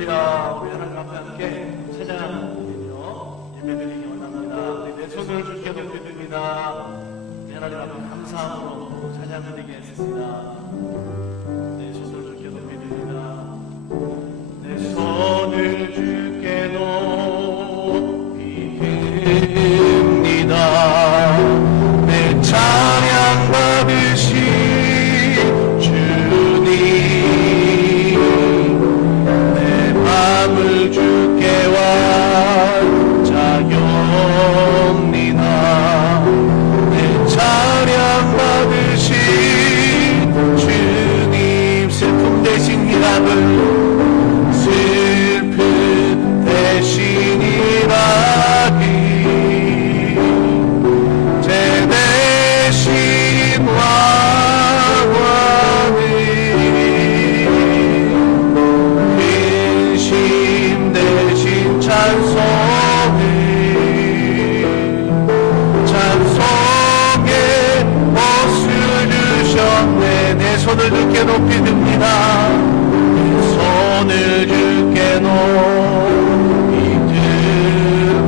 할렐루야. 우리 하나님 앞에 함께 찬양하며 예배드리기 원합니다. 우리 내 손을 주께 높여드립니다. 우리 하나님 앞에 감사함으로 찬양드리겠습니다. 내 손을 주께 높여드립니다. 내 손을 주께 높이립니다. 내 찬양 받으시 슬픔 대신 일하기 제 대신 왕하니 근심 대신 찬송해 찬송의 옷을 주셨네. 내 손을 주께 높이 듭니다. 손을 주께 높이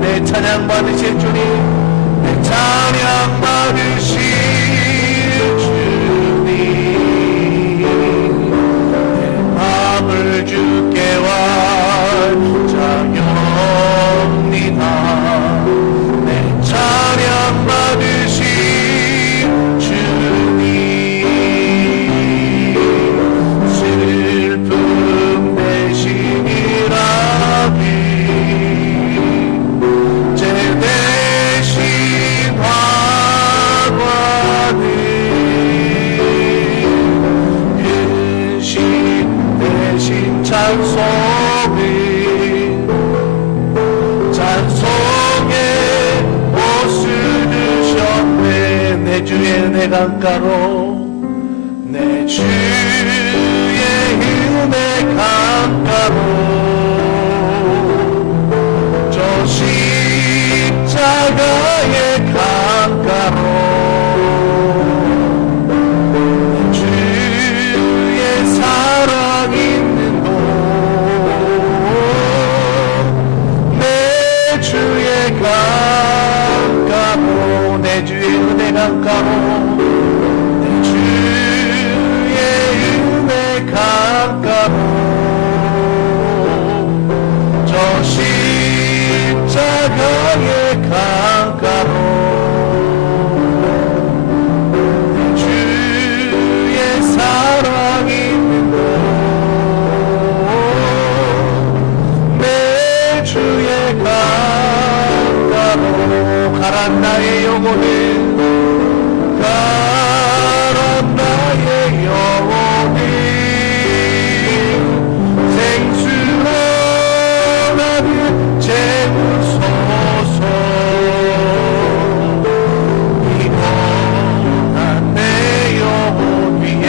내 찬양 받으실 주님, 내 찬양 받으실 주님, 내 마음을 주께 완자옵니다. 내 찬양 받으실 주님, 슬픔 대신 일하기 제 대신 화관을 근심 대신 찬송의 옷을 주셨네. 내 주의 은혜 강가로 내 주의 은혜 강가로 저 십자가의 강가로 내 주의 사랑 있는 곳 내 주의 강가로 내 주의 은혜 강가로 강가로 저 십자가의 강가로 내 주의 사랑 있는 곳 내 주의 강가로 가란 나의 영혼을 가란 나의 영혼을 재우소서. 이번한 내 영혼 위에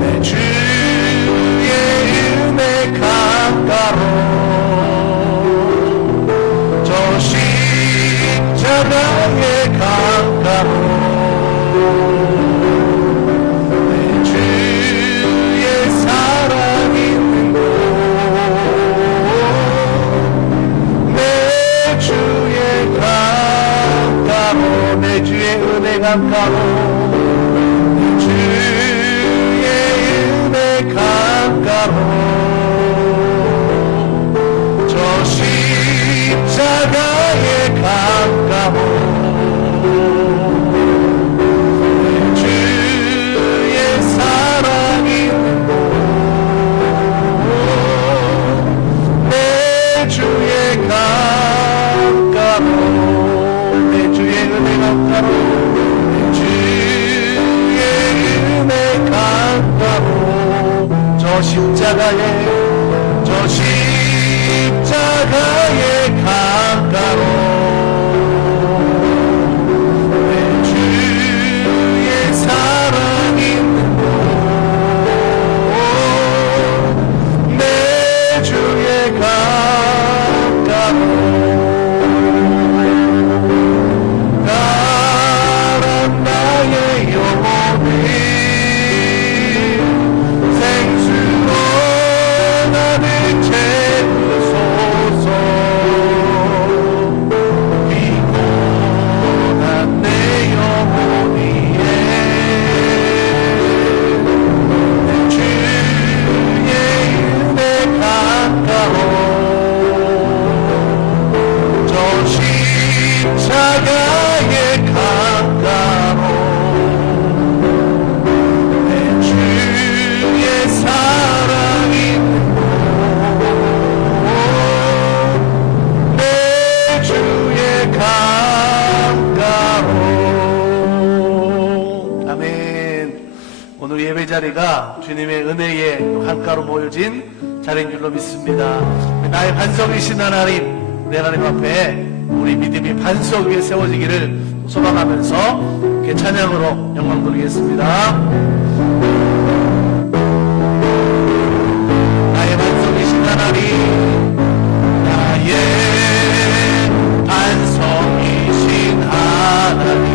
내 주의 은혜 강가로 저 십자가의 강가로 내 주의 은혜 강가로 내 주의 은혜 강가로 저 십자가의 십자가에 저 십자가의 강가로 내 주의 사랑 있는 곳 내 주의 강가로 가란 나의 영혼이 생수로 나를 채우소서 피곤한 내 영혼이에 내 주의 은혜 강가로 저 십자가의 강가로 내 주의 사랑 있는 곳 내 주의 강가로. 아멘. 오늘 예배 자리가 주님의 은혜의 강가로 모여진 자리인 줄로 믿습니다. 나의 반석이신 하나님, 내 하나님 앞에 우리 믿음이 반석 위에 세워지기를 소망하면서 이렇게 찬양으로 영광 돌리겠습니다. 나의 반석이신 하나님, 나의 반석이신 하나님,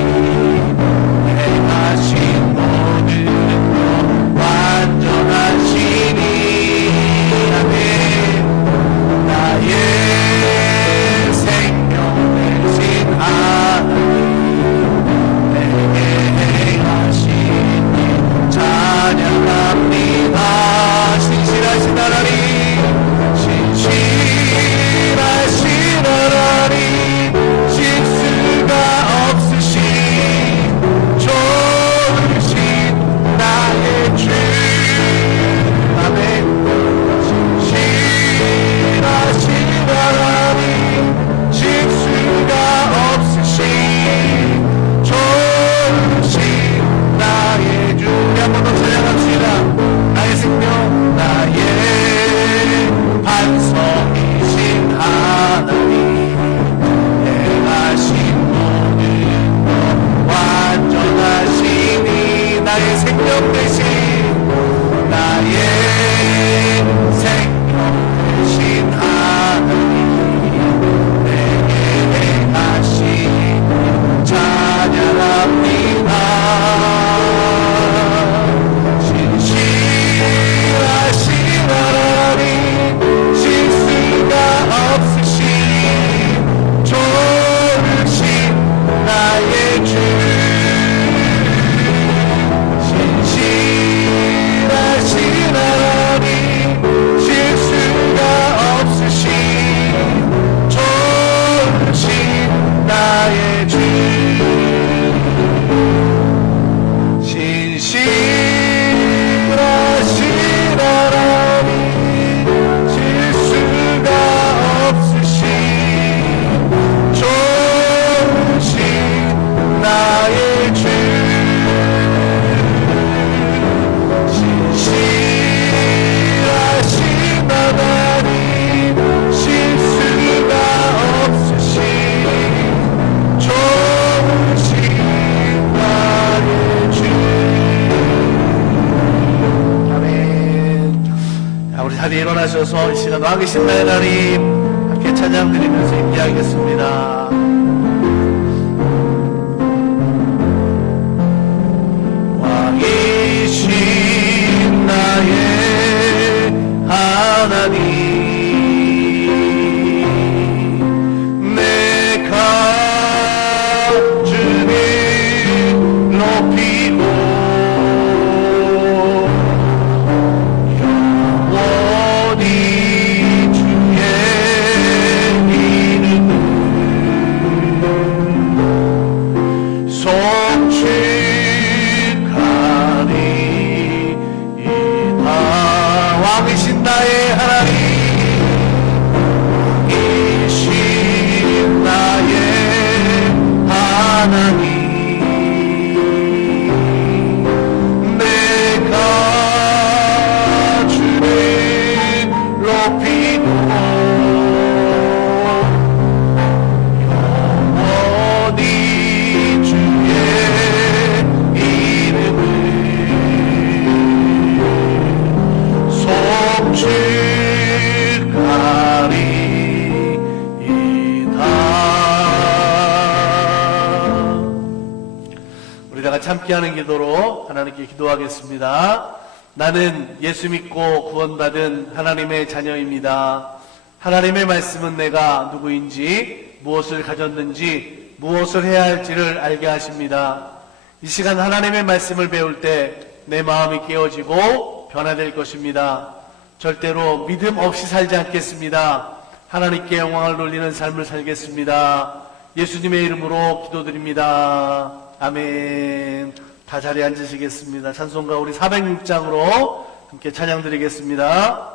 행하신 모든 것 완전하시니 아멘. 나의 생명 되신 하나님, 내게 행하시니 찬양합니다. 신실하신 하나님, 신실하신 하나님, 실수가 없으신 좋으신 나의 주 아멘. 신실하신 하나님, 실수가 없으신 좋으신 나의 주. 우리 한 번 더 찬양합시다. 나의 생명, 나의 반석이신 하나님, 행하신 모든 것 완전하시니 나의 생명 되신 나의 생명 되신 하나님, 내게 행하시니 찬양합니다. 신실하신 하나님, 실수가 없으신 좋으신 나의 주. 신실하신 하나님, 실수가 없으신 좋으신 나의 주. 신실하신 하나님, 실수가 없으신 좋으신 나의 주. 신실하신 하나님, 실수가 없으신 좋으신 나의 주. 아멘. 자, 우리 자리에 일어나셔서 이 시간 와 계신 나의 하나님 함께 찬양 드리면서 인도하겠습니다. 왕이신 나의 하나님, 내가 주를 높이고 영원히 주의 이름을 송축하리이다. 왕이신 나의 하나님, 왕이신 나의 하나님, 내가 주를 함께하는 기도로 하나님께 기도하겠습니다. 나는 예수 믿고 구원받은 하나님의 자녀입니다. 하나님의 말씀은 내가 누구인지, 무엇을 가졌는지, 무엇을 해야 할지를 알게 하십니다. 이 시간 하나님의 말씀을 배울 때 내 마음이 깨어지고 변화될 것입니다. 절대로 믿음 없이 살지 않겠습니다. 하나님께 영광을 돌리는 삶을 살겠습니다. 예수님의 이름으로 기도드립니다. 아멘. 다 자리에 앉으시겠습니다. 찬송가 우리 406장으로 함께 찬양 드리겠습니다.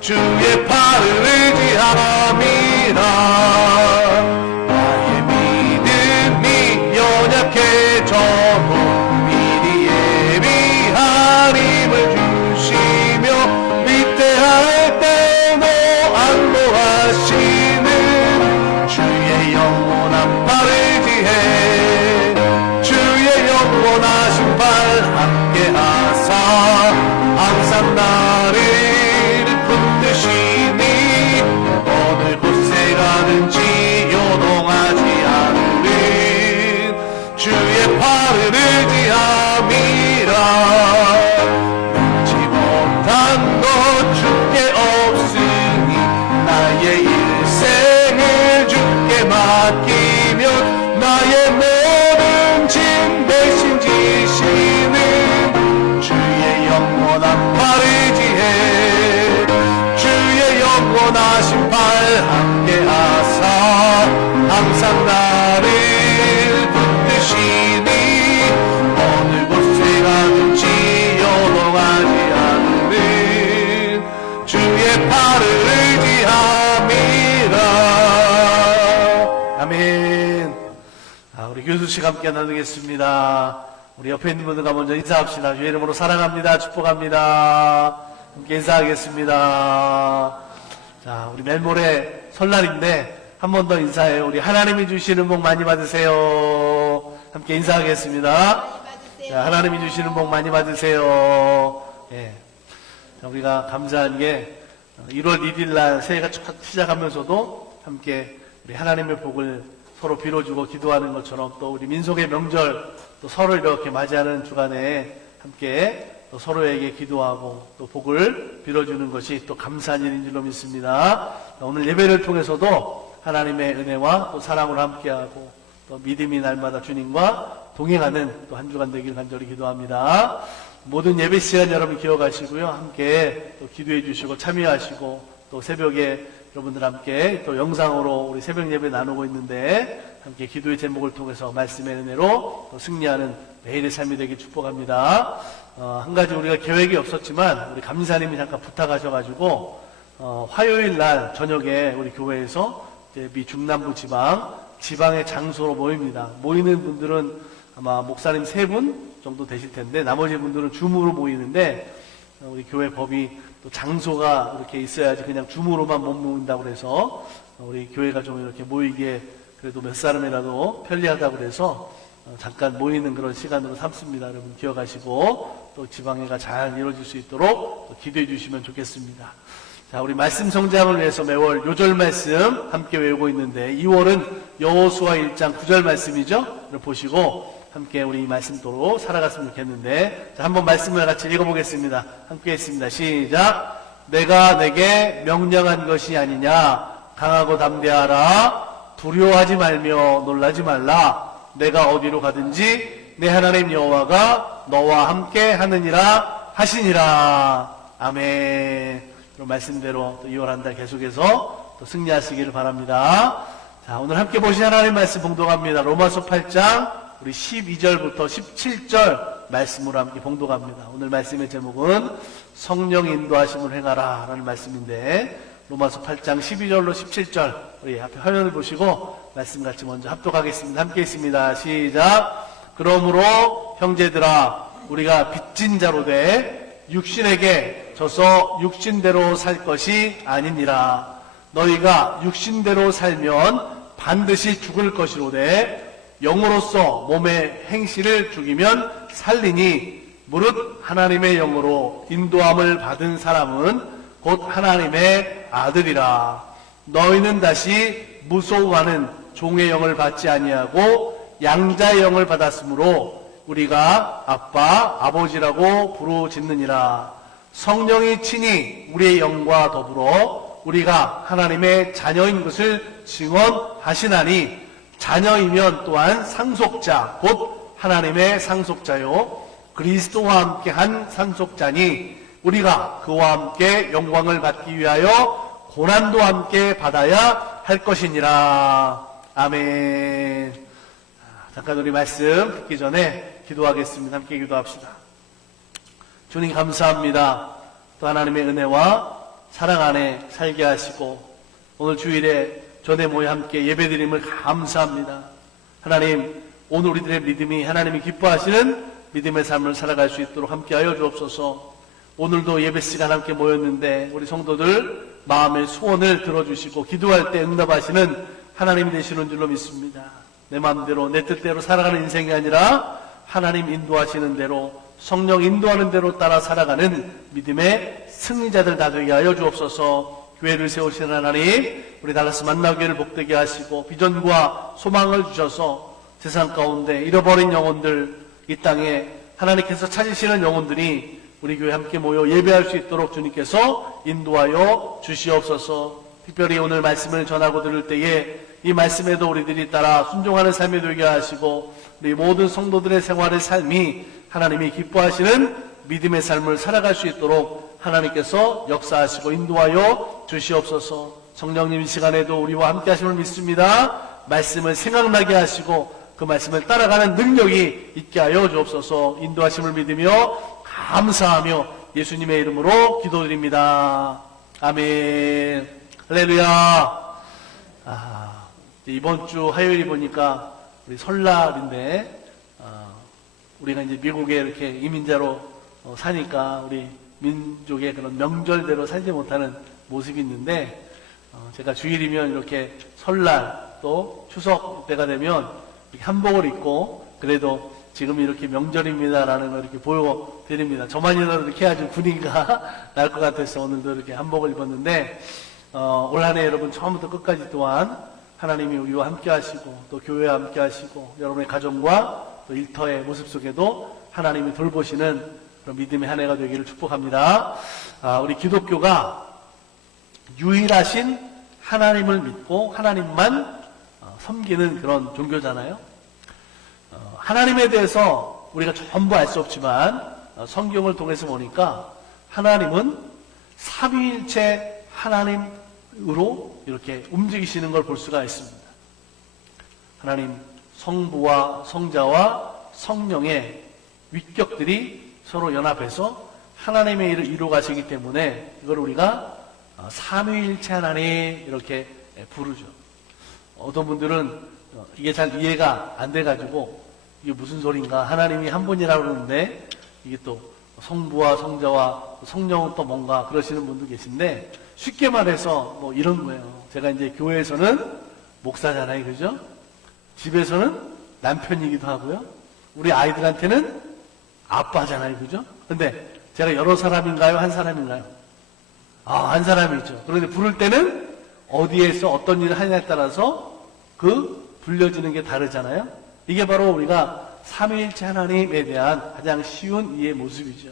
주의 팔을 의지함이라. 나의 믿음이 연약해져도 미리 예비한 힘을 주시며 위태할 때도 안도하시는 주의 영원한 팔 의지해. 주의 영원하신 팔 함께하사 항상 나를 어느 곳에 가든지 요동하지 않는 주의 팔을 의지함이라. 믿지 못한 것 주께 없으니 나의 일생을 주께 맡기면 나의 모든 짐 대신 지시는 주의 영원한 팔 의지해. 원하신 팔 함께하사 항상 나를 붙드시니 어느 곳에 가든지 요동하지 않는 주의 팔을 의지함이라. 아멘. 우리 교수씨가 함께 나누겠습니다. 우리 옆에 있는 분들과 먼저 인사합시다. 주의 이름으로 사랑합니다. 축복합니다. 함께 인사하겠습니다. 자, 우리 내일 모레 설날인데 한 번 더 인사해요. 우리 하나님이 주시는 복 많이 받으세요. 함께 인사하겠습니다. 자, 하나님이 주시는 복 많이 받으세요. 예. 자, 우리가 감사한 게 1월 1일 날 새해가 시작하면서도 함께 우리 하나님의 복을 서로 빌어주고 기도하는 것처럼 또 우리 민속의 명절 또 서로를 이렇게 맞이하는 주간에 함께 또 서로에게 기도하고 또 복을 빌어주는 것이 또 감사한 일인 줄로 믿습니다. 오늘 예배를 통해서도 하나님의 은혜와 또 사랑으로 함께하고 또 믿음이 날마다 주님과 동행하는 또 한 주간 되길 간절히 기도합니다. 모든 예배 시간 여러분 기억하시고요. 함께 또 기도해 주시고 참여하시고 또 새벽에 여러분들 함께 또 영상으로 우리 새벽 예배 나누고 있는데 함께 기도의 제목을 통해서 말씀의 은혜로 또 승리하는 매일의 삶이 되길 축복합니다. 한 가지 우리가 계획이 없었지만 우리 감사님이 잠깐 부탁하셔가지고 화요일 날 저녁에 우리 교회에서 미 중남부 지방의 장소로 모입니다. 모이는 분들은 아마 목사님 3분 정도 되실 텐데 나머지 분들은 줌으로 모이는데 우리 교회 법이 또 장소가 이렇게 있어야지 그냥 줌으로만 못 모인다고 그래서 우리 교회가 좀 이렇게 모이기에 그래도 몇 사람이라도 편리하다고 그래서 잠깐 모이는 그런 시간으로 삼습니다. 여러분 기억하시고 또 지방회가 잘 이루어질 수 있도록 또 기도해 주시면 좋겠습니다. 자, 우리 말씀 성장을 위해서 매월 요절 말씀 함께 외우고 있는데 2월은 여호수아 1장 9절 말씀이죠. 보시고 함께 우리 말씀도로 살아갔으면 좋겠는데, 자, 한번 말씀을 같이 읽어보겠습니다. 함께 했습니다. 시작. 내가 내게 명령한 것이 아니냐. 강하고 담대하라. 두려워하지 말며 놀라지 말라. 내가 어디로 가든지 내 하나님 여호와가 너와 함께 하느니라 하시니라. 아멘. 그런 말씀대로 또 2월 한 달 계속해서 또 승리하시기를 바랍니다. 자, 오늘 함께 보신 하나님 말씀 봉독합니다. 로마서 8장 우리 12절부터 17절 말씀으로 함께 봉독합니다. 오늘 말씀의 제목은 성령 인도하심을 행하라 라는 말씀인데, 로마서 8장 12절로 17절 우리 앞에 화면을 보시고 말씀 같이 먼저 합독하겠습니다. 함께 있습니다. 시작. 그러므로 형제들아, 우리가 빚진 자로 돼 육신에게 져서 육신대로 살 것이 아니니라. 너희가 육신대로 살면 반드시 죽을 것이로되 영으로서 몸의 행실을 죽이면 살리니, 무릇 하나님의 영으로 인도함을 받은 사람은 곧 하나님의 아들이라. 너희는 다시 무소하는 종의 영을 받지 아니하고 양자의 영을 받았으므로 우리가 아빠, 아버지라고 부르짖느니라. 성령이 친히 우리의 영과 더불어 우리가 하나님의 자녀인 것을 증언하시나니, 자녀이면 또한 상속자, 곧 하나님의 상속자요 그리스도와 함께 한 상속자니, 우리가 그와 함께 영광을 받기 위하여 고난도 함께 받아야 할 것이니라. 아멘. 잠깐 우리 말씀 듣기 전에 기도하겠습니다. 함께 기도합시다. 주님 감사합니다. 또 하나님의 은혜와 사랑 안에 살게 하시고 오늘 주일에 전에 모여 함께 예배드림을 감사합니다. 하나님, 오늘 우리들의 믿음이 하나님이 기뻐하시는 믿음의 삶을 살아갈 수 있도록 함께하여 주옵소서. 오늘도 예배 시간 함께 모였는데 우리 성도들 마음의 소원을 들어주시고 기도할 때 응답하시는 하나님이 되시는 줄로 믿습니다. 내 마음대로 내 뜻대로 살아가는 인생이 아니라 하나님 인도하시는 대로, 성령 인도하는 대로 따라 살아가는 믿음의 승리자들 다 되게 하여 주옵소서. 교회를 세우시는 하나님, 우리 달라스 만나교회를 복되게 하시고 비전과 소망을 주셔서 세상 가운데 잃어버린 영혼들, 이 땅에 하나님께서 찾으시는 영혼들이 우리 교회 함께 모여 예배할 수 있도록 주님께서 인도하여 주시옵소서. 특별히 오늘 말씀을 전하고 들을 때에 이 말씀에도 우리들이 따라 순종하는 삶이 되게 하시고 우리 모든 성도들의 생활의 삶이 하나님이 기뻐하시는 믿음의 삶을 살아갈 수 있도록 하나님께서 역사하시고 인도하여 주시옵소서. 성령님 이 시간에도 우리와 함께 하심을 믿습니다. 말씀을 생각나게 하시고 그 말씀을 따라가는 능력이 있게 하여 주옵소서. 인도하심을 믿으며 감사하며 예수님의 이름으로 기도드립니다. 아멘. 할렐루야. 이번 주 화요일이 보니까 우리 설날인데 우리가 이제 미국에 이렇게 이민자로 사니까 우리 민족의 그런 명절대로 살지 못하는 모습이 있는데, 제가 주일이면 이렇게 설날 또 추석 때가 되면 이렇게 한복을 입고 그래도 지금 이렇게 명절입니다라는 걸 이렇게 보여드립니다. 저만이라도 이렇게 해야지 분위기가 날 것 같아서 오늘도 이렇게 한복을 입었는데, 올 한 해 여러분 처음부터 끝까지 또한 하나님이 우리와 함께 하시고 또 교회와 함께 하시고 여러분의 가정과 또 일터의 모습 속에도 하나님이 돌보시는 그런 믿음의 한 해가 되기를 축복합니다. 우리 기독교가 유일하신 하나님을 믿고 하나님만 섬기는 그런 종교잖아요. 하나님에 대해서 우리가 전부 알 수 없지만 성경을 통해서 보니까 하나님은 삼위일체 하나님으로 이렇게 움직이시는 걸 볼 수가 있습니다. 하나님 성부와 성자와 성령의 위격들이 서로 연합해서 하나님의 일을 이루어 가시기 때문에 이걸 우리가 삼위일체 하나님 이렇게 부르죠. 어떤 분들은 이게 잘 이해가 안 돼가지고 이게 무슨 소린가, 하나님이 한 분이라고 그러는데 이게 또 성부와 성자와 성령은 또 뭔가 그러시는 분도 계신데, 쉽게 말해서 뭐 이런 거예요. 제가 이제 교회에서는 목사잖아요, 그죠? 집에서는 남편이기도 하고요. 우리 아이들한테는 아빠잖아요, 그죠? 근데 제가 여러 사람인가요? 한 사람인가요? 한 사람이죠. 그런데 부를 때는 어디에서 어떤 일을 하냐에 따라서 그 불려지는 게 다르잖아요. 이게 바로 우리가 삼위일체 하나님에 대한 가장 쉬운 이해 모습이죠.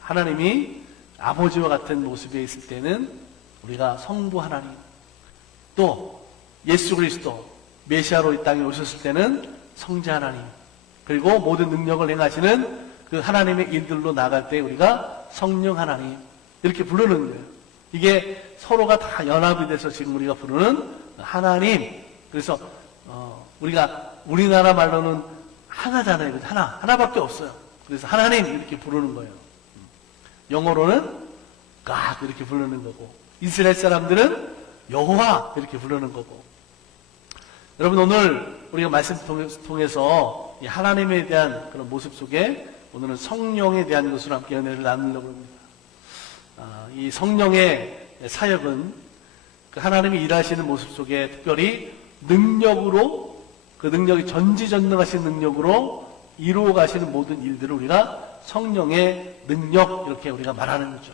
하나님이 아버지와 같은 모습에 있을 때는 우리가 성부 하나님, 또 예수 그리스도 메시아로 이 땅에 오셨을 때는 성자 하나님, 그리고 모든 능력을 행하시는 그 하나님의 일들로 나갈 때 우리가 성령 하나님 이렇게 부르는 거예요. 이게 서로가 다 연합이 돼서 지금 우리가 부르는 하나님. 그래서 우리가 우리나라 말로는 하나잖아요. 하나밖에 없어요. 그래서 하나님 이렇게 부르는 거예요. 영어로는 God 이렇게 부르는 거고, 이스라엘 사람들은 여호와 이렇게 부르는 거고. 여러분, 오늘 우리가 말씀 통해서 이 하나님에 대한 그런 모습 속에 오늘은 성령에 대한 것으로 함께 연애를 나누려고 합니다. 이 성령의 사역은 그 하나님이 일하시는 모습 속에 특별히 능력으로, 그 능력이 전지전능하신 능력으로 이루어 가시는 모든 일들을 우리가 성령의 능력 이렇게 우리가 말하는 거죠.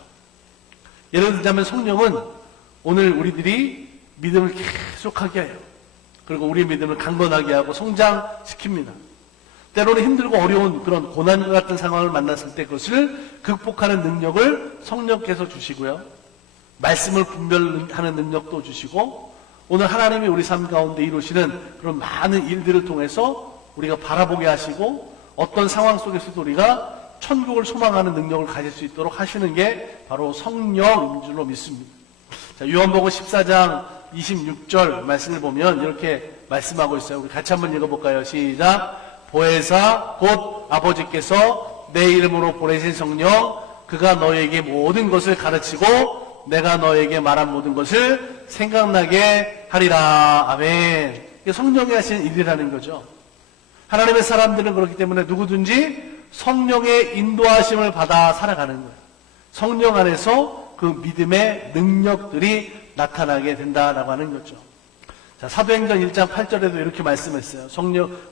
예를 들자면 성령은 오늘 우리들이 믿음을 계속하게 해요. 그리고 우리의 믿음을 강건하게 하고 성장시킵니다. 때로는 힘들고 어려운 그런 고난과 같은 상황을 만났을 때 그것을 극복하는 능력을 성령께서 주시고요. 말씀을 분별하는 능력도 주시고, 오늘 하나님이 우리 삶 가운데 이루시는 그런 많은 일들을 통해서 우리가 바라보게 하시고, 어떤 상황 속에서도 우리가 천국을 소망하는 능력을 가질 수 있도록 하시는 게 바로 성령인 줄로 믿습니다. 자, 요한복음 14장 26절 말씀을 보면 이렇게 말씀하고 있어요. 우리 같이 한번 읽어볼까요? 시작. 보혜사 곧 아버지께서 내 이름으로 보내신 성령, 그가 너에게 모든 것을 가르치고 내가 너에게 말한 모든 것을 생각나게 하리라. 아멘. 이게 성령이 하신 일이라는 거죠. 하나님의 사람들은 그렇기 때문에 누구든지 성령의 인도하심을 받아 살아가는 거예요. 성령 안에서 그 믿음의 능력들이 나타나게 된다라고 하는 거죠. 자, 사도행전 1장 8절에도 이렇게 말씀했어요.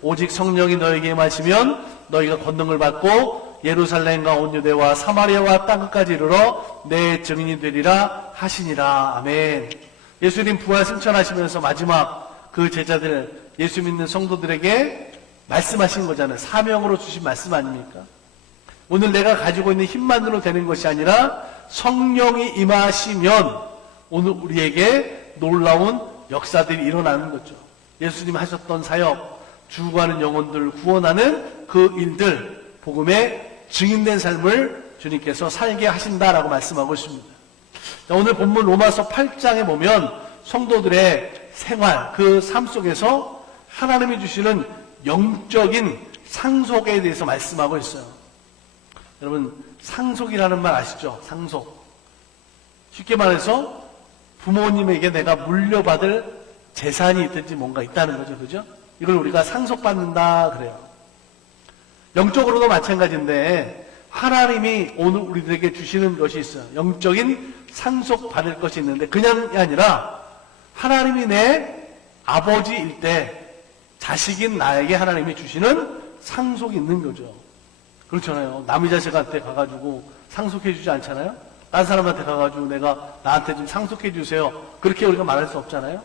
오직 성령이 너에게 임하시면 너희가 권능을 받고 예루살렘과 온 유대와 사마리아와 땅끝까지 이르러 내 증인이 되리라 하시니라. 아멘. 예수님 부활 승천하시면서 마지막 그 제자들, 예수 믿는 성도들에게 말씀하신 거잖아요. 사명으로 주신 말씀 아닙니까? 오늘 내가 가지고 있는 힘만으로 되는 것이 아니라 성령이 임하시면 오늘 우리에게 놀라운 역사들이 일어나는 거죠. 예수님 하셨던 사역, 죽어가는 영혼들을 구원하는 그 일들, 복음의 증인된 삶을 주님께서 살게 하신다라고 말씀하고 있습니다. 오늘 본문 로마서 8장에 보면 성도들의 생활, 그 삶 속에서 하나님이 주시는 영적인 상속에 대해서 말씀하고 있어요. 여러분, 상속이라는 말 아시죠? 상속. 쉽게 말해서 부모님에게 내가 물려받을 재산이 있든지 뭔가 있다는 거죠. 그죠? 이걸 우리가 상속받는다 그래요. 영적으로도 마찬가지인데 하나님이 오늘 우리들에게 주시는 것이 있어요. 영적인 상속받을 것이 있는데 그냥이 아니라 하나님이 내 아버지일 때 자식인 나에게 하나님이 주시는 상속이 있는 거죠. 그렇잖아요. 남의 자식한테 가가지고 상속해 주지 않잖아요. 딴 사람한테 가가지고 나한테 좀 상속해 주세요. 그렇게 우리가 말할 수 없잖아요.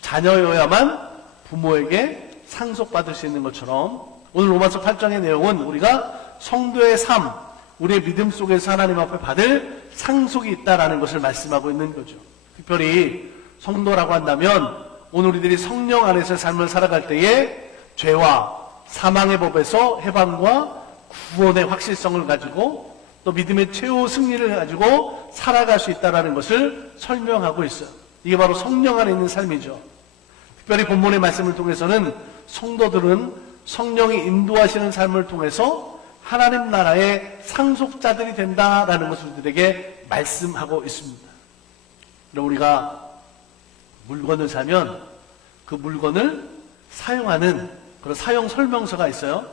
자녀여야만 부모에게 상속받을 수 있는 것처럼 오늘 로마서 8장의 내용은 우리가 성도의 삶, 우리의 믿음 속에서 하나님 앞에 받을 상속이 있다라는 것을 말씀하고 있는 거죠. 특별히 성도라고 한다면 오늘 우리들이 성령 안에서 삶을 살아갈 때에 죄와 사망의 법에서 해방과 구원의 확실성을 가지고 또 믿음의 최후 승리를 가지고 살아갈 수 있다는 것을 설명하고 있어요. 이게 바로 성령 안에 있는 삶이죠. 특별히 본문의 말씀을 통해서는 성도들은 성령이 인도하시는 삶을 통해서 하나님 나라의 상속자들이 된다라는 것을 우리들에게 말씀하고 있습니다. 그럼 우리가 물건을 사면 그 물건을 사용하는 그런 사용 설명서가 있어요.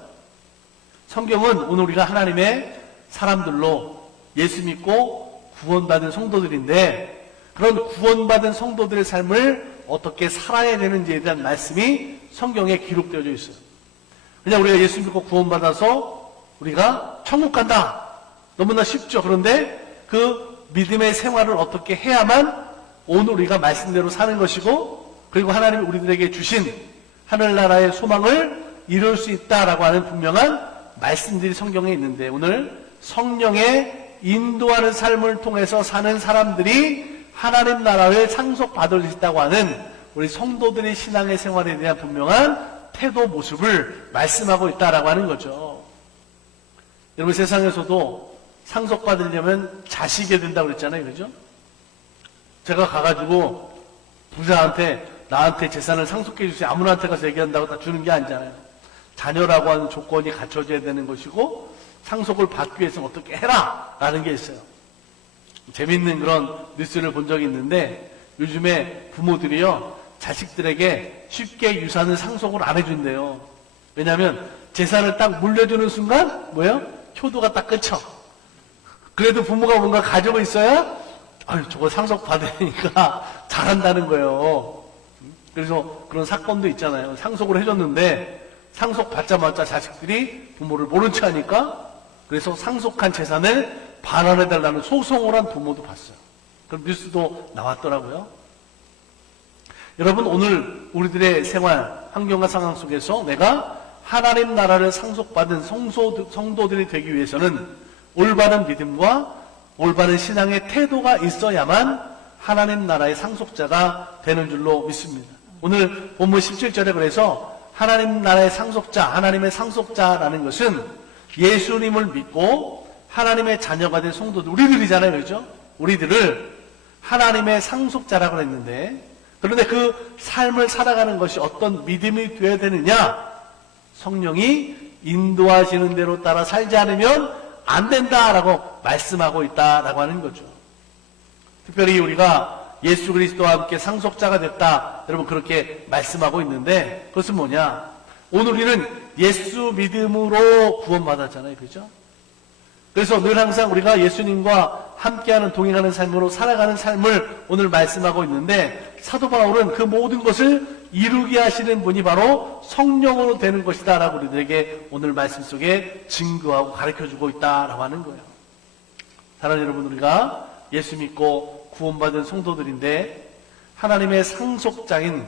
성경은 오늘 우리가 하나님의 사람들로 예수 믿고 구원받은 성도들인데 그런 구원받은 성도들의 삶을 어떻게 살아야 되는지에 대한 말씀이 성경에 기록되어져 있어요. 그냥 우리가 예수 믿고 구원받아서 우리가 천국 간다. 너무나 쉽죠. 그런데 그 믿음의 생활을 어떻게 해야만 오늘 우리가 말씀대로 사는 것이고, 그리고 하나님이 우리들에게 주신 하늘나라의 소망을 이룰 수 있다라고 하는 분명한 말씀들이 성경에 있는데, 오늘 성령의 인도하는 삶을 통해서 사는 사람들이 하나님 나라를 상속받을 수 있다고 하는 우리 성도들의 신앙의 생활에 대한 분명한 태도 모습을 말씀하고 있다라고 하는 거죠. 여러분, 세상에서도 상속받으려면 자식이 된다고 그랬잖아요. 그죠? 제가 가가지고 부자한테 나한테 재산을 상속해 주세요. 아무나한테 가서 얘기한다고 다 주는 게 아니잖아요. 자녀라고 하는 조건이 갖춰져야 되는 것이고, 상속을 받기 위해서는 어떻게 해라! 라는 게 있어요. 재밌는 그런 뉴스를 본 적이 있는데, 요즘에 부모들이요, 자식들에게 쉽게 유산을 상속을 안 해준대요. 왜냐하면 재산을 딱 물려주는 순간 뭐예요? 효도가 딱 끊쳐. 그래도 부모가 뭔가 가지고 있어야 저거 상속 받으니까 잘한다는 거예요. 그래서 그런 사건도 있잖아요. 상속을 해줬는데 상속 받자마자 자식들이 부모를 모른 체 하니까, 그래서 상속한 재산을 반환해달라는 소송을 한 부모도 봤어요. 그런 뉴스도 나왔더라고요. 여러분, 오늘 우리들의 생활, 환경과 상황 속에서 내가 하나님 나라를 상속받은 성도들이 되기 위해서는 올바른 믿음과 올바른 신앙의 태도가 있어야만 하나님 나라의 상속자가 되는 줄로 믿습니다. 오늘 본문 17절에 그래서 하나님 나라의 상속자, 하나님의 상속자라는 것은 예수님을 믿고 하나님의 자녀가 된 성도들, 우리들이잖아요. 그렇죠? 우리들을 하나님의 상속자라고 했는데, 그런데 그 삶을 살아가는 것이 어떤 믿음이 되어야 되느냐? 성령이 인도하시는 대로 따라 살지 않으면 안 된다라고 말씀하고 있다라고 하는 거죠. 특별히 우리가 예수 그리스도와 함께 상속자가 됐다, 여러분 그렇게 말씀하고 있는데, 그것은 뭐냐? 오늘 우리는 예수 믿음으로 구원받았잖아요. 그죠? 그래서 늘 항상 우리가 예수님과 함께하는 동행하는 삶으로 살아가는 삶을 오늘 말씀하고 있는데, 사도 바울은 그 모든 것을 이루게 하시는 분이 바로 성령으로 되는 것이다 라고 우리들에게 오늘 말씀 속에 증거하고 가르쳐주고 있다라고 하는 거예요. 사랑하는 여러분, 우리가 예수 믿고 구원받은 성도들인데 하나님의 상속자인,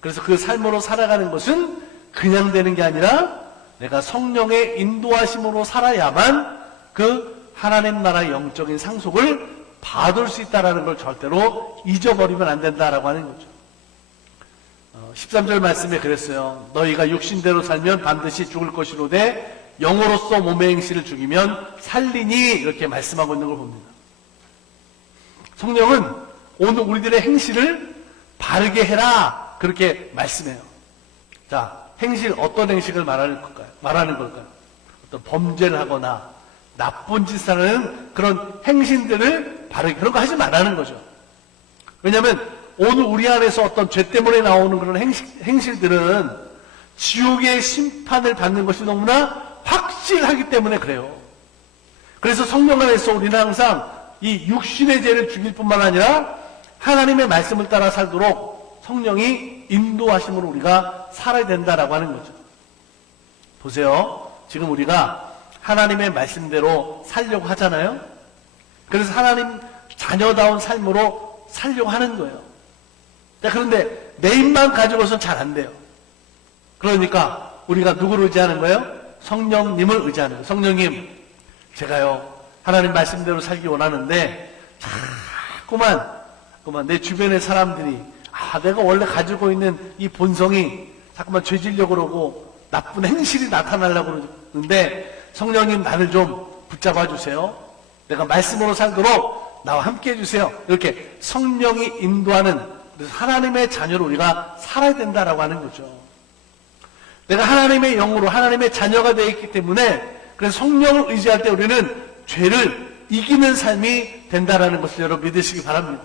그래서 그 삶으로 살아가는 것은 그냥 되는 게 아니라 내가 성령의 인도하심으로 살아야만 그 하나님 나라의 영적인 상속을 받을 수 있다는 걸 절대로 잊어버리면 안 된다라고 하는 거죠. 13절 말씀에 그랬어요. 너희가 육신대로 살면 반드시 죽을 것이로되 영으로서 몸의 행실을 죽이면 살리니, 이렇게 말씀하고 있는 걸 봅니다. 성령은 오늘 우리들의 행실을 바르게 해라, 그렇게 말씀해요. 자, 행실, 어떤 행실을 말하는 걸까요? 어떤 범죄를 하거나 나쁜 짓을 하는 그런 행실들을 바르게, 그런 거 하지 말라는 거죠. 왜냐하면 오늘 우리 안에서 어떤 죄 때문에 나오는 그런 행실들은 지옥의 심판을 받는 것이 너무나 확실하기 때문에 그래요. 그래서 성령 안에서 우리는 항상 이 육신의 죄를 죽일 뿐만 아니라 하나님의 말씀을 따라 살도록 성령이 인도하심으로 우리가 살아야 된다라고 하는 거죠. 보세요. 지금 우리가 하나님의 말씀대로 살려고 하잖아요. 그래서 하나님 자녀다운 삶으로 살려고 하는 거예요. 자, 그런데 내 입만 가지고서는 잘 안 돼요. 그러니까 우리가 누구를 의지하는 거예요? 성령님을 의지하는 거예요. 성령님, 제가요 하나님 말씀대로 살기 원하는데 자꾸만 내 주변의 사람들이 내가 원래 가지고 있는 이 본성이 자꾸만 죄지려고 그러고 나쁜 행실이 나타나려고 그러는데, 성령님 나를 좀 붙잡아 주세요. 내가 말씀으로 살도록 나와 함께 해주세요. 이렇게 성령이 인도하는, 그래서 하나님의 자녀로 우리가 살아야 된다라고 하는 거죠. 내가 하나님의 영으로 하나님의 자녀가 되어 있기 때문에, 그래서 성령을 의지할 때 우리는 죄를 이기는 삶이 된다라는 것을 여러분 믿으시기 바랍니다.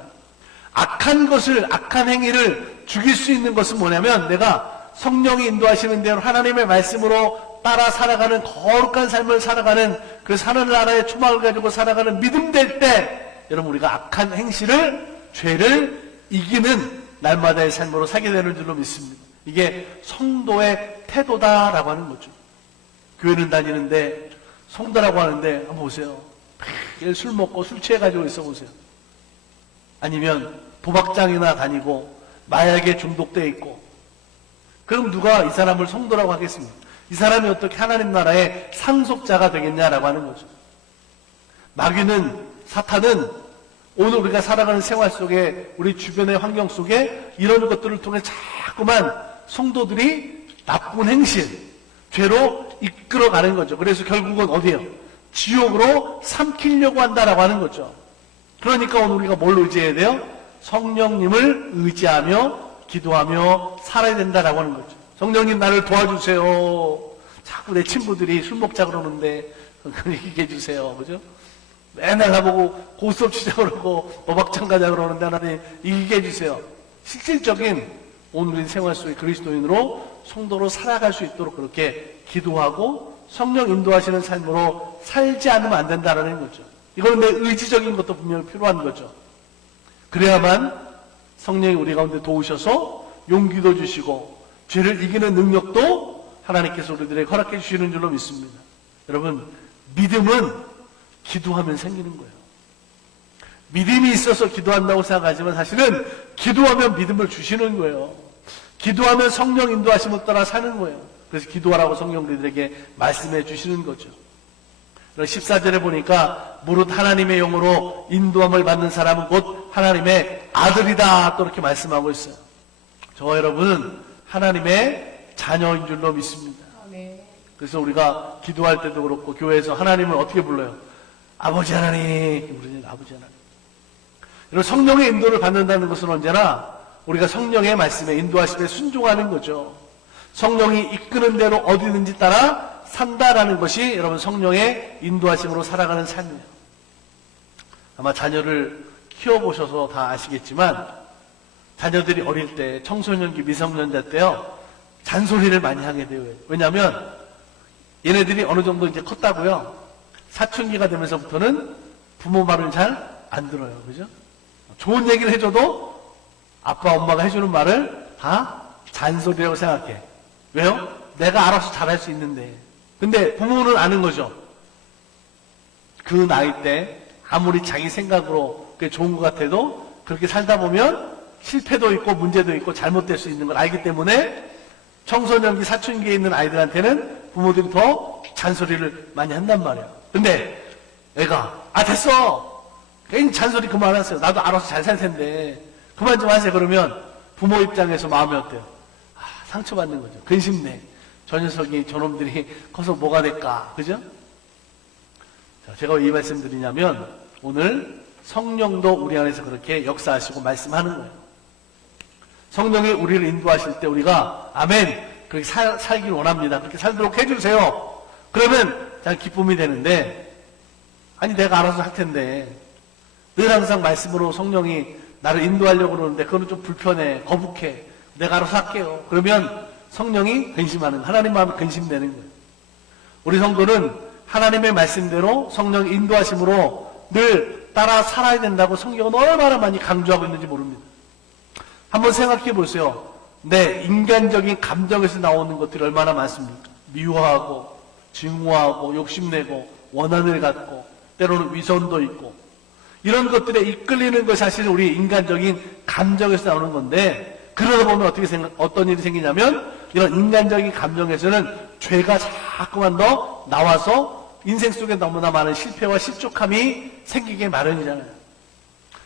악한 행위를 죽일 수 있는 것은 뭐냐면, 내가 성령이 인도하시는 대로 하나님의 말씀으로 따라 살아가는 거룩한 삶을 살아가는, 그래서 하늘나라의 초막을 가지고 살아가는 믿음 될 때, 여러분 우리가 악한 행실을, 죄를 이기는 날마다의 삶으로 살게 되는 줄로 믿습니다. 이게 성도의 태도다라고 하는 거죠. 교회는 다니는데 성도라고 하는데 한번 보세요. 술 먹고 술 취해가지고 있어 보세요. 아니면 도박장이나 다니고 마약에 중독되어 있고, 그럼 누가 이 사람을 성도라고 하겠습니까? 이 사람이 어떻게 하나님 나라의 상속자가 되겠냐라고 하는 거죠. 마귀는, 사탄은 오늘 우리가 살아가는 생활 속에, 우리 주변의 환경 속에 이런 것들을 통해 자꾸만 성도들이 나쁜 행실, 죄로 이끌어가는 거죠. 그래서 결국은 어디예요? 지옥으로 삼키려고 한다라고 하는 거죠. 그러니까 오늘 우리가 뭘 의지해야 돼요? 성령님을 의지하며 기도하며 살아야 된다라고 하는 거죠. 성령님 나를 도와주세요. 자꾸 내 친구들이 술 먹자 그러는데 이기게 해주세요. 그죠? 맨날 나보고 고스톱 치자 그러고 도박장 가자 그러는데 하나님 이기게 해주세요. 실질적인 오늘의 생활 속의 그리스도인으로 성도로 살아갈 수 있도록 그렇게 기도하고 성령 인도하시는 삶으로 살지 않으면 안 된다는 거죠. 이거는 내 의지적인 것도 분명히 필요한 거죠. 그래야만 성령이 우리 가운데 도우셔서 용기도 주시고 죄를 이기는 능력도 하나님께서 우리들에게 허락해 주시는 줄로 믿습니다. 여러분, 믿음은 기도하면 생기는 거예요. 믿음이 있어서 기도한다고 생각하지만 사실은 기도하면 믿음을 주시는 거예요. 기도하면 성령 인도하심을 따라 사는 거예요. 그래서 기도하라고 성령 우리들에게 말씀해 주시는 거죠. 14절에 보니까 무릇 하나님의 영으로 인도함을 받는 사람은 곧 하나님의 아들이다 또 이렇게 말씀하고 있어요. 저와 여러분은 하나님의 자녀인 줄로 믿습니다. 그래서 우리가 기도할 때도 그렇고 교회에서 하나님을 어떻게 불러요? 아버지 하나님 부르죠. 아버지 하나님. 이런 성령의 인도를 받는다는 것은 언제나 우리가 성령의 말씀에 인도하심에 순종하는 거죠. 성령이 이끄는 대로 어디든지 따라 산다라는 것이 여러분 성령의 인도하심으로 살아가는 삶이에요. 아마 자녀를 키워보셔서 다 아시겠지만 자녀들이 어릴 때 청소년기 미성년자 때요 잔소리를 많이 하게 돼요. 왜냐하면 얘네들이 어느 정도 이제 컸다고요. 사춘기가 되면서부터는 부모 말을 잘 안 들어요. 그죠? 좋은 얘기를 해줘도 아빠 엄마가 해주는 말을 다 잔소리라고 생각해. 왜요? 내가 알아서 잘할 수 있는데. 근데 부모는 아는 거죠. 그 나이 때 아무리 자기 생각으로 그게 좋은 것 같아도 그렇게 살다 보면 실패도 있고 문제도 있고 잘못될 수 있는 걸 알기 때문에 청소년기 사춘기에 있는 아이들한테는 부모들이 더 잔소리를 많이 한단 말이에요. 근데 애가 됐어. 괜히 잔소리 그만하세요. 나도 알아서 잘 살 텐데 그만 좀 하세요. 그러면 부모 입장에서 마음이 어때요? 상처받는 거죠. 근심내. 저 녀석이 저놈들이 커서 뭐가 될까? 그죠? 자, 제가 왜 이 말씀 드리냐면 오늘 성령도 우리 안에서 그렇게 역사하시고 말씀하는 거예요. 성령이 우리를 인도하실 때 우리가 아멘 그렇게 살길 원합니다. 그렇게 살도록 해주세요. 그러면 참 기쁨이 되는데 아니 내가 알아서 할 텐데 늘 항상 말씀으로 성령이 나를 인도하려고 그러는데 그거는 좀 불편해 거북해 내가 알아서 할게요. 그러면 성령이 근심하는 하나님 마음이 근심되는 거예요. 우리 성도는 하나님의 말씀대로 성령 인도하심으로 늘 따라 살아야 된다고 성경은 얼마나 많이 강조하고 있는지 모릅니다. 한번 생각해 보세요. 내 인간적인 감정에서 나오는 것들이 얼마나 많습니까? 미워하고 증오하고 욕심내고 원한을 갖고 때로는 위선도 있고 이런 것들에 이끌리는 것이 사실 우리 인간적인 감정에서 나오는 건데 그러다 보면 어떤 일이 생기냐면 이런 인간적인 감정에서는 죄가 자꾸만 더 나와서 인생 속에 너무나 많은 실패와 실족함이 생기게 마련이잖아요.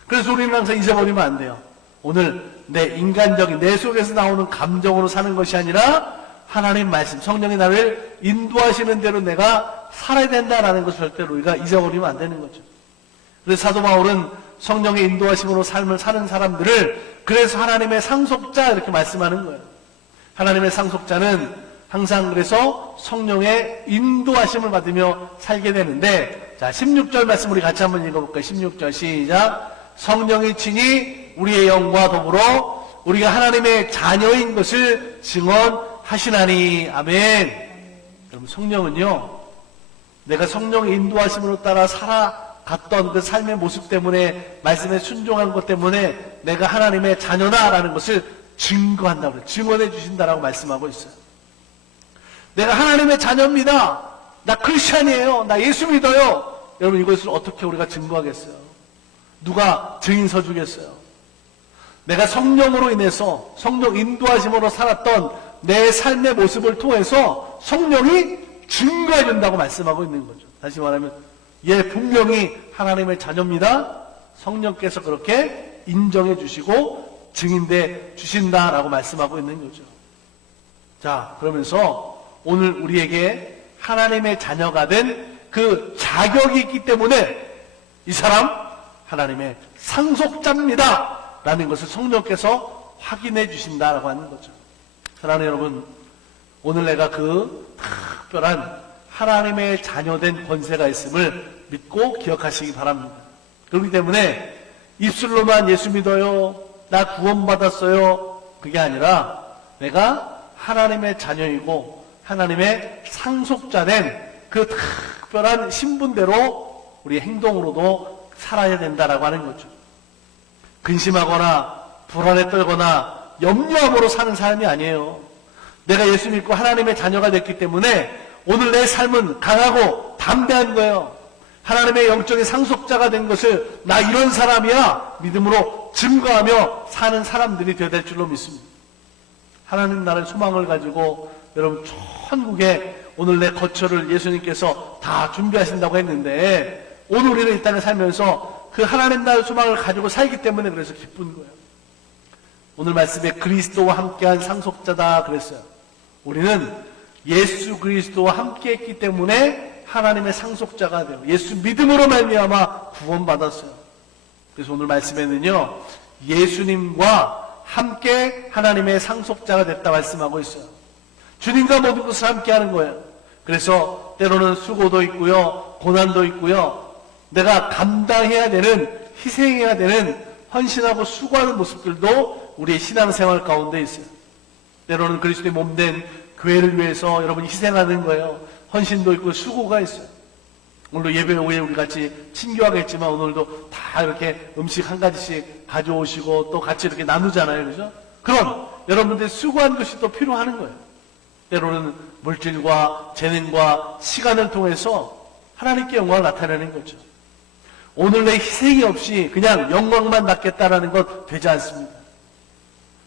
그래서 우리는 항상 잊어버리면 안 돼요. 오늘 내 인간적인 내 속에서 나오는 감정으로 사는 것이 아니라 하나님 말씀, 성령이 나를 인도하시는 대로 내가 살아야 된다라는 것을 절대로 우리가 잊어버리면 안 되는 거죠. 그래서 사도 바울은 성령의 인도하심으로 삶을 사는 사람들을 그래서 하나님의 상속자 이렇게 말씀하는 거예요. 하나님의 상속자는 항상 그래서 성령의 인도하심을 받으며 살게 되는데 자 16절 말씀 우리 같이 한번 읽어볼까요? 16절 시작. 성령이 친히 우리의 영과 더불어 우리가 하나님의 자녀인 것을 증언하시나니 아멘. 여러분 성령은요 내가 성령의 인도하심으로 따라 살아갔던 그 삶의 모습 때문에 말씀에 순종한 것 때문에 내가 하나님의 자녀다라는 것을 증거한다고 증언해 주신다라고 말씀하고 있어요. 내가 하나님의 자녀입니다. 나 크리스찬이에요. 나 예수 믿어요. 여러분 이것을 어떻게 우리가 증거하겠어요? 누가 증인서 주겠어요? 내가 성령으로 인해서 성령 인도하심으로 살았던 내 삶의 모습을 통해서 성령이 증거해 준다고 말씀하고 있는 거죠. 다시 말하면 얘 분명히 하나님의 자녀입니다. 성령께서 그렇게 인정해 주시고 증인돼 주신다라고 말씀하고 있는 거죠. 자, 그러면서 오늘 우리에게 하나님의 자녀가 된 그 자격이 있기 때문에 이 사람 하나님의 상속자입니다 라는 것을 성령께서 확인해 주신다라고 하는 거죠. 사랑하는 여러분, 오늘 내가 그 특별한 하나님의 자녀된 권세가 있음을 믿고 기억하시기 바랍니다. 그렇기 때문에 입술로만 예수 믿어요, 나 구원받았어요, 그게 아니라 내가 하나님의 자녀이고 하나님의 상속자된 그 특별한 신분대로 우리 행동으로도 살아야 된다라고 하는 거죠. 근심하거나 불안에 떨거나 염려함으로 사는 삶이 아니에요. 내가 예수 믿고 하나님의 자녀가 됐기 때문에 오늘 내 삶은 강하고 담대한 거예요. 하나님의 영적인 상속자가 된 것을 나 이런 사람이야 믿음으로 증거하며 사는 사람들이 되어야 될 줄로 믿습니다. 하나님 나라의 소망을 가지고 여러분 천국에 오늘 내 거처를 예수님께서 다 준비하신다고 했는데 오늘 우리는 이 땅에 살면서 그 하나님 나라의 소망을 가지고 살기 때문에 그래서 기쁜 거예요. 오늘 말씀에 그리스도와 함께한 상속자다 그랬어요. 우리는 예수 그리스도와 함께했기 때문에 하나님의 상속자가 되고 예수 믿음으로 말미암아 구원받았어요. 그래서 오늘 말씀에는요 예수님과 함께 하나님의 상속자가 됐다 말씀하고 있어요. 주님과 모든 것을 함께 하는 거예요. 그래서 때로는 수고도 있고요, 고난도 있고요, 내가 감당해야 되는, 희생해야 되는, 헌신하고 수고하는 모습들도 우리의 신앙생활 가운데 있어요. 때로는 그리스도의 몸된 교회를 위해서 여러분이 희생하는 거예요. 헌신도 있고 수고가 있어요. 오늘도 예배 후에 우리 같이 친교하겠지만 오늘도 다 이렇게 음식 한 가지씩 가져오시고 또 같이 이렇게 나누잖아요. 그죠? 그럼 여러분들 수고한 것이 또 필요하는 거예요. 때로는 물질과 재능과 시간을 통해서 하나님께 영광을 나타내는 거죠. 오늘 내 희생이 없이 그냥 영광만 낳겠다라는 것 되지 않습니다.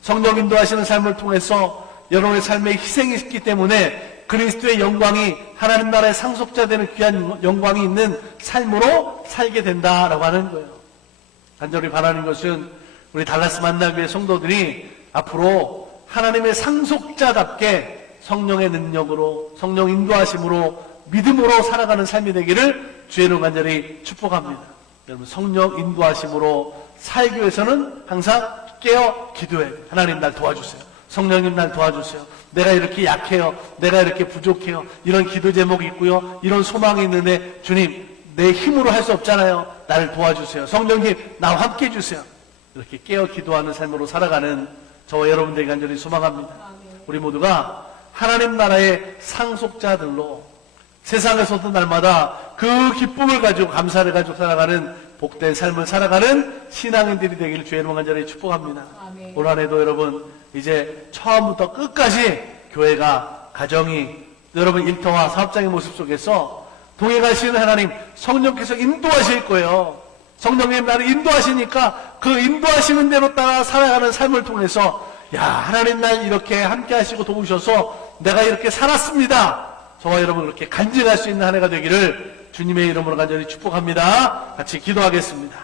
성령 인도하시는 삶을 통해서 여러분의 삶에 희생이 있기 때문에 그리스도의 영광이 하나님 나라의 상속자 되는 귀한 영광이 있는 삶으로 살게 된다라고 하는 거예요. 간절히 바라는 것은 우리 달라스 만나교회 성도들이 앞으로 하나님의 상속자답게 성령의 능력으로 성령 인도하심으로 믿음으로 살아가는 삶이 되기를 주의 이름으로 간절히 축복합니다. 여러분 성령 인도하심으로 살기 위해서는 항상 깨어 기도해야 돼요. 하나님 날 도와주세요. 성령님 날 도와주세요. 내가 이렇게 약해요. 내가 이렇게 부족해요. 이런 기도 제목이 있고요. 이런 소망이 있는데 주님 내 힘으로 할 수 없잖아요. 나를 도와주세요. 성령님 나와 함께 해주세요. 이렇게 깨어 기도하는 삶으로 살아가는 저와 여러분들이 간절히 소망합니다. 우리 모두가 하나님 나라의 상속자들로 세상에서도 날마다 그 기쁨을 가지고 감사를 가지고 살아가는 복된 삶을 살아가는 신앙인들이 되기를 주의 이름으로 간절히 축복합니다. 아멘. 올 한해도 여러분 이제 처음부터 끝까지 교회가 가정이 여러분 일터와 사업장의 모습 속에서 동행하시는 하나님 성령께서 인도하실 거예요. 성령님 나를 인도하시니까 그 인도하시는 대로 따라 살아가는 삶을 통해서 야 하나님 날 이렇게 함께 하시고 도우셔서 내가 이렇게 살았습니다. 저와 여러분 그렇게 간증할 수 있는 한 해가 되기를 주님의 이름으로 간절히 축복합니다. 같이 기도하겠습니다.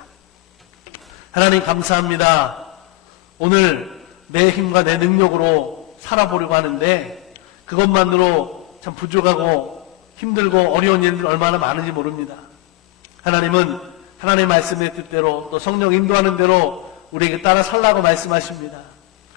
하나님 감사합니다. 오늘 내 힘과 내 능력으로 살아보려고 하는데 그것만으로 참 부족하고 힘들고 어려운 일들 얼마나 많은지 모릅니다. 하나님은 하나님의 말씀의 뜻대로 또 성령 인도하는 대로 우리에게 따라 살라고 말씀하십니다.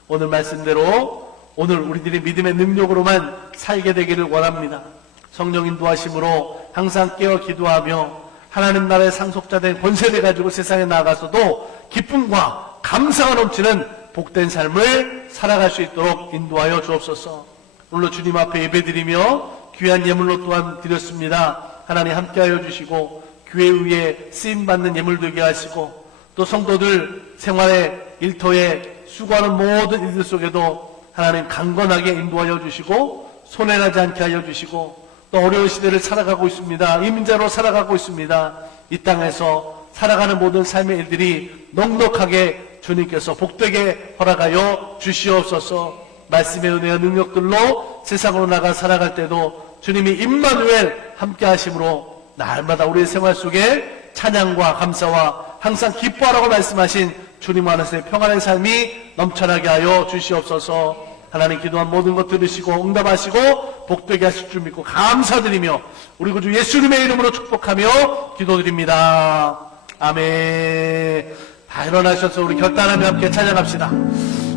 오늘 말씀대로 오늘 우리들이 믿음의 능력으로만 살게 되기를 원합니다. 성령 인도하심으로 항상 깨어 기도하며 하나님 나라의 상속자된 권세를 가지고 세상에 나가서도 기쁨과 감사가 넘치는 복된 삶을 살아갈 수 있도록 인도하여 주옵소서. 오늘도 주님 앞에 예배드리며 귀한 예물로 또한 드렸습니다. 하나님 함께하여 주시고 교회 위에 쓰임받는 예물 되게 하시고 또 성도들 생활의 일터에 수고하는 모든 일들 속에도 하나님 강건하게 인도하여 주시고 손해나지 않게 하여 주시고 또 어려운 시대를 살아가고 있습니다. 이민자로 살아가고 있습니다. 이 땅에서 살아가는 모든 삶의 일들이 넉넉하게 주님께서 복되게 허락하여 주시옵소서. 말씀의 은혜와 능력들로 세상으로 나가 살아갈 때도 주님이 임마누엘 함께 하심으로 날마다 우리의 생활 속에 찬양과 감사와 항상 기뻐하라고 말씀하신 주님 안에서의 평안의 삶이 넘쳐나게 하여 주시옵소서. 하나님 기도한 모든 것 들으시고 응답하시고 복되게 하실 줄 믿고 감사드리며 우리 구주 예수님의 이름으로 축복하며 기도드립니다. 아멘. 다 일어나셔서 우리 결단하며 함께 찬양합시다.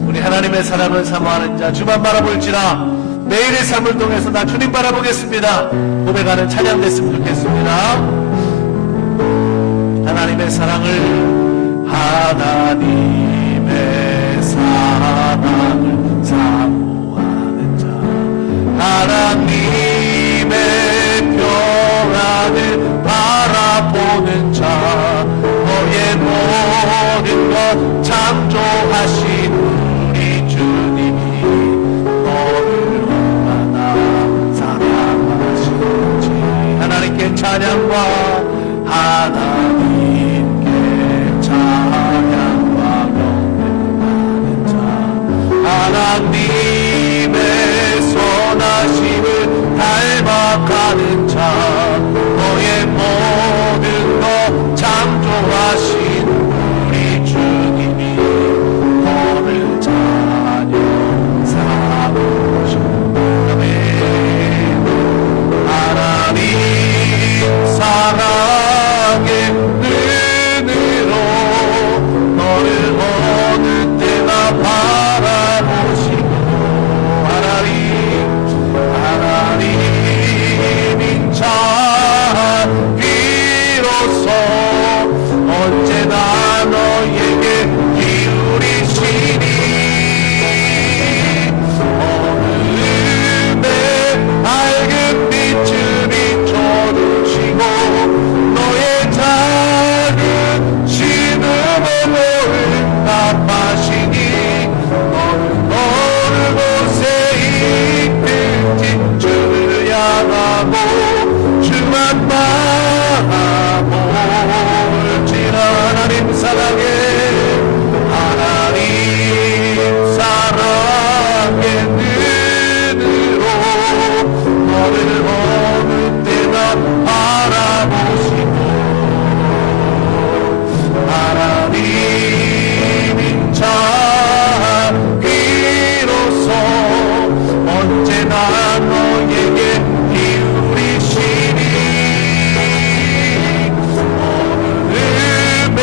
우리 하나님의 사랑을 사모하는 자 주만 바라볼지라 매일의 삶을 통해서 나 주님 바라보겠습니다. 고백하는 찬양 됐으면 좋겠습니다. 하나님의 사랑을 사모하는 자 하나님의 평안을 바라보는 자 너의 모든 것 창조하신 우리 주님이 너를 얼마나 사랑하시는지 하나님께 찬양과 하나님께 찬양과 경배하는 자 하나님의 선하심을 닮아가는 자 너의 모든 것 창조하신 우리 주님이 너를 자녀 삼으셨네. 하나님 사랑의 눈으로 너를 어느 때나 바라보시고 하나님인 자 비로소 언제나 너에게 기울이시니 어둠에 밝은 빛을 비춰주시고 너의 작은 신음을 응답하시니 너는 어느 곳에 있든지 주를 향하고 주만 바라볼지라. 하나님 사랑해 하나님 사랑의 눈으로 너를 어느 때나 바라보시고 하나님인 자 비로소 언제나 너에게 기울이시니 어둠에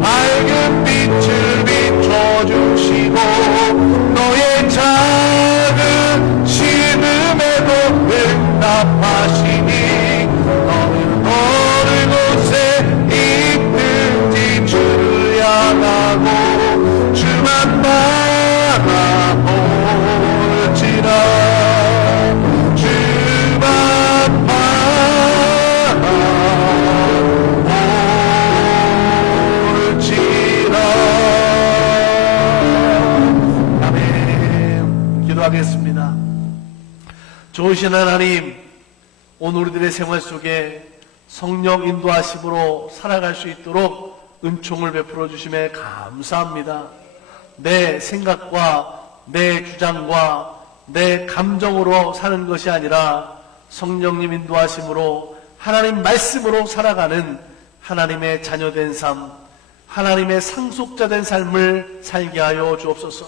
밝은 빛을 비춰주시고 너의 작은 신음에도 응답하시니 너는 어느 곳에 있든지 주를 향하고 주만 바라볼지라. 주만 바라볼지라. 아멘. 기도하겠습니다. 좋으신 하나님, 오늘 우리들의 생활 속에 성령 인도하심으로 살아갈 수 있도록 은총을 베풀어 주심에 감사합니다. 내 생각과 내 주장과 내 감정으로 사는 것이 아니라 성령님 인도하심으로 하나님 말씀으로 살아가는 하나님의 자녀된 삶, 하나님의 상속자된 삶을 살게 하여 주옵소서.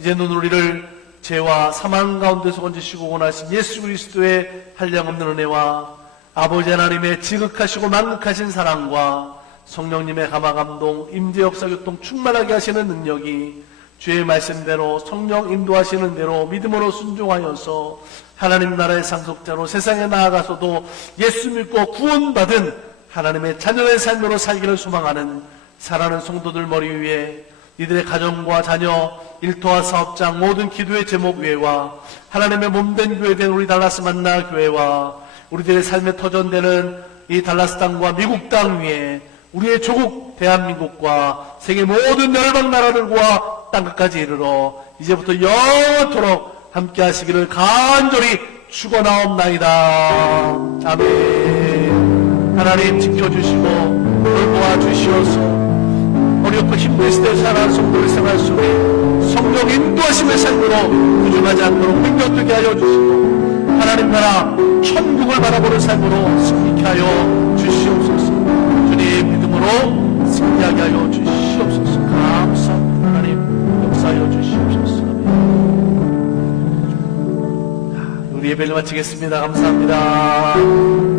이제는 우리를 죄와 사망 가운데서 건지시고 원하신 예수 그리스도의 한량없는 은혜와 아버지 하나님의 지극하시고 만극하신 사랑과 성령님의 감화감동, 임재 역사 교통 충만하게 하시는 능력이 주의 말씀대로 성령 인도하시는 대로 믿음으로 순종하여서 하나님 나라의 상속자로 세상에 나아가서도 예수 믿고 구원받은 하나님의 자녀의 삶으로 살기를 소망하는 사랑하는 성도들 머리 위에 이들의 가정과 자녀, 일터와 사업장, 모든 기도의 제목 위에와 하나님의 몸된 교회된 우리 달라스 만나 교회와 우리들의 삶에 터전되는 이 달라스 땅과 미국 땅 위에 우리의 조국 대한민국과 세계 모든 열방 나라들과 땅끝까지 이르러 이제부터 영원토록 함께 하시기를 간절히 죽어나옵나이다. 아멘. 하나님 지켜주시고 돌보아 주시옵소서. 어렵고 힘든 시대에 살아가는 성도의 생활 속에 성령 인도하심의 삶으로 부족하지 않도록 능력되게 하여 주시고 하나님 나라 천국을 바라보는 삶으로 승리케 하여 주시옵소서. 주님 믿음으로 승리하게 하여 주시옵소서. 감사합니다. 하나님 역사하여 주시옵소서. 우리 예배를 마치겠습니다. 감사합니다.